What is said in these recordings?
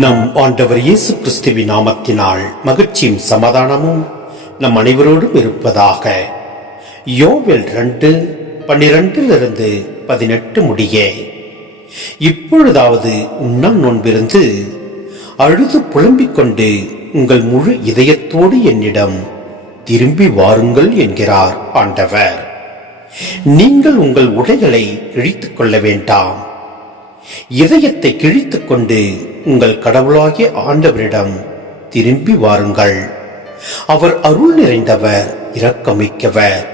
நம் ஆண்டவர் இயேசு கிறிஸ்துவின் நாமத்தினால் மகிழ்ச்சியும் சமாதானமும் நம் அனைவரோடும் இருப்பதாக. யோவேல் 2:12-18 முடிய. இப்பொழுதாவது உண்ணா நோன்பிருந்து அழுது புலம்பிக் கொண்டு உங்கள் முழு இதயத்தோடு என்னிடம் திரும்பி வாருங்கள் என்கிறார் ஆண்டவர். நீங்கள் உங்கள் உடைகளை கிழித்துக் கொள்ள வேண்டாம். இதயத்தை கிழித்துக் கொண்டு உங்கள் கடவுளாகிய ஆண்டவரிடம் திரும்பி வாருங்கள். அவர் அருள் நிறைந்தவர், இரக்கமிக்கவர்,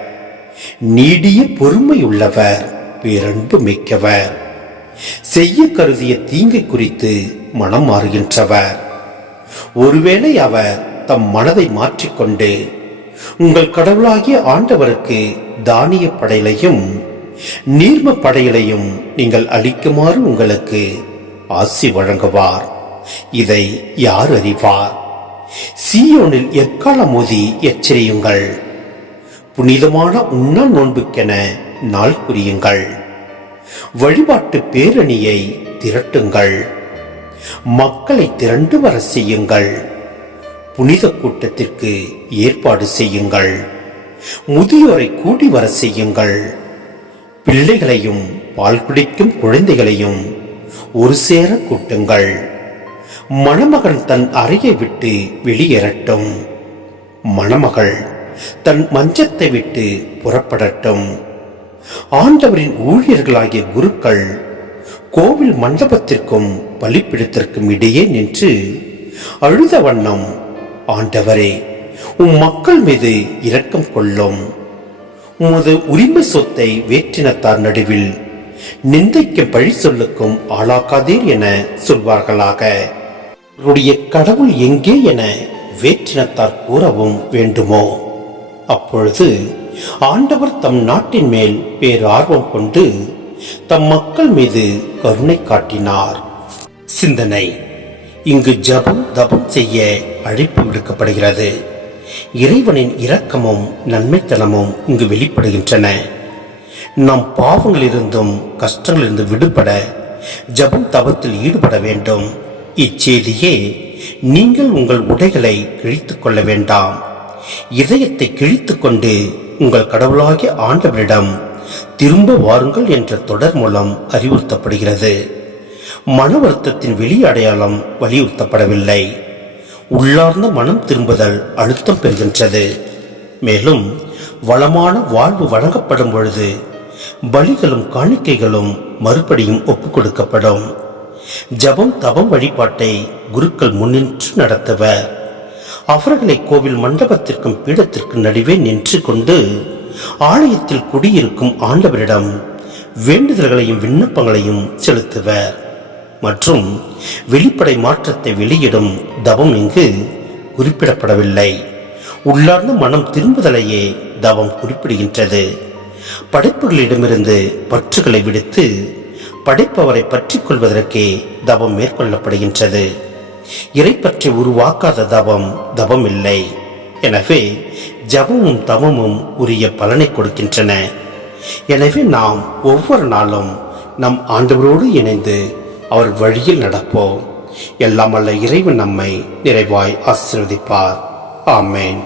நீடிய பொறுமையுள்ளவர், பேரன்பு மிக்கவர், செய்ய கருதிய தீங்கை குறித்து மனம் மாறுகின்றவர். ஒருவேளை அவர் தம் மனதை மாற்றிக்கொண்டு உங்கள் கடவுளாகிய ஆண்டவருக்கு தானிய படையலையும் நீர்ம படையலையும் நீங்கள் அளிக்குமாறு உங்களுக்கு ஆசி வழங்குவார். இதை யார் அறிவார்? சீயோனில் எக்காலம் மோதி எச்சரியுங்கள். புனிதமான உண்ணா நோன்புக்கென நாள் குறியுங்கள். வழிபாட்டு பேரணியை திரட்டுங்கள். மக்களை திரண்டு வர செய்யுங்கள். புனித கூட்டத்திற்கு ஏற்பாடு செய்யுங்கள். முதியோரை கூடி வர செய்யுங்கள். பிள்ளைகளையும் பால் குடிக்கும் குழந்தைகளையும் ஒரு சேர கூட்டுங்கள். மணமகன் தன் அறையை விட்டு வெளியேறட்டும். மணமகள் தன் மஞ்சத்தை விட்டு புறப்படட்டும். ஆண்டவரின் ஊழியர்களாகிய குருக்கள் கோவில் மண்டபத்திற்கும் பலிப்பிடத்திற்கும் இடையே நின்று அழுத வண்ணம், ஆண்டவரே, மக்கள் மீது இரக்கம் கொள்ளும். உமது உரிமை சொத்தை வேற்றினத்தார் நடுவில் நிந்தைக்கும் பழி சொல்லுக்கும் ஆளாக்காதீர் என சொல்வார்களாக. அவருடைய கடவுள் எங்கே என வேற்றினத்தார் கூறவும் வேண்டுமோ? அப்பொழுது ஆண்டவர் தம் நாட்டின் மேல் பேரார்வம் கொண்டு தம் மக்கள் மீது கருணை காட்டினார். சிந்தனை: இங்கு ஜபம் தபம் செய்ய அழைப்பு விடுக்கப்படுகிறது. இறைவனின் இரக்கமும் நன்மைத்தனமும் இங்கு வெளிப்படுகின்றன. நம் பாவங்களிலிருந்தும் கஷ்டங்களிலிருந்து விடுபட ஜபம் தவத்தில் ஈடுபட வேண்டும். இச்செய்தியே நீங்கள் உங்கள் உடைகளை கிழித்துக் கொள்ள வேண்டாம். இதயத்தை கிழித்துக் கொண்டு உங்கள் கடவுளாகிய ஆண்டவரிடம் திரும்ப வாருங்கள் என்ற தொடர் மூலம் அறிவுறுத்தப்படுகிறது. மன வருத்தத்தின் வெளி அடையாளம் வலியுறுத்தப்படவில்லை. உள்ளார்ந்த மனம் திரும்புதல் அழுத்தம் பெறுகின்றது. மேலும் வளமான வாழ்வு வழங்கப்படும் பொழுது பலிகளும் காணிக்கைகளும் மறுபடியும் ஒப்புக் கொடுக்கப்படும். ஜபம் தபம் வழிபாட்டை குருக்கள் முன்னின்று நடத்துவர். அவர்களை கோவில் மண்டபத்திற்கும் பீடத்திற்கும் நடுவே நின்று கொண்டு ஆலயத்தில் குடியிருக்கும் ஆண்டவரிடம் வேண்டுதல்களையும் விண்ணப்பங்களையும் செலுத்துவர். மற்றும் வெளிப்படை மாற்றத்தை வெளியிடும் தவம் இங்கு குறிப்பிடப்படவில்லை. உள்ளார்ந்த மனம் திரும்புதலையே தவம் குறிப்பிடுகின்றது. படைப்புகளிடமிருந்து பற்றுகளை விடுத்து படைப்பவரை பற்றிக் கொள்வதற்கே தவம் மேற்கொள்ளப்படுகின்றது. இறை பற்றி உருவாக்காத தவம் இல்லை. எனவே ஜபமும் தவமும் உரிய பலனை கொடுக்கின்றன. எனவே நாம் ஒவ்வொரு நாளும் நம் ஆண்டவரோடு இணைந்து அவர் வழியில் நடப்போம். எல்லாம் வல்ல இறைவன் நம்மை நிறைவாய் ஆசீர்வதிப்பார். ஆமென்.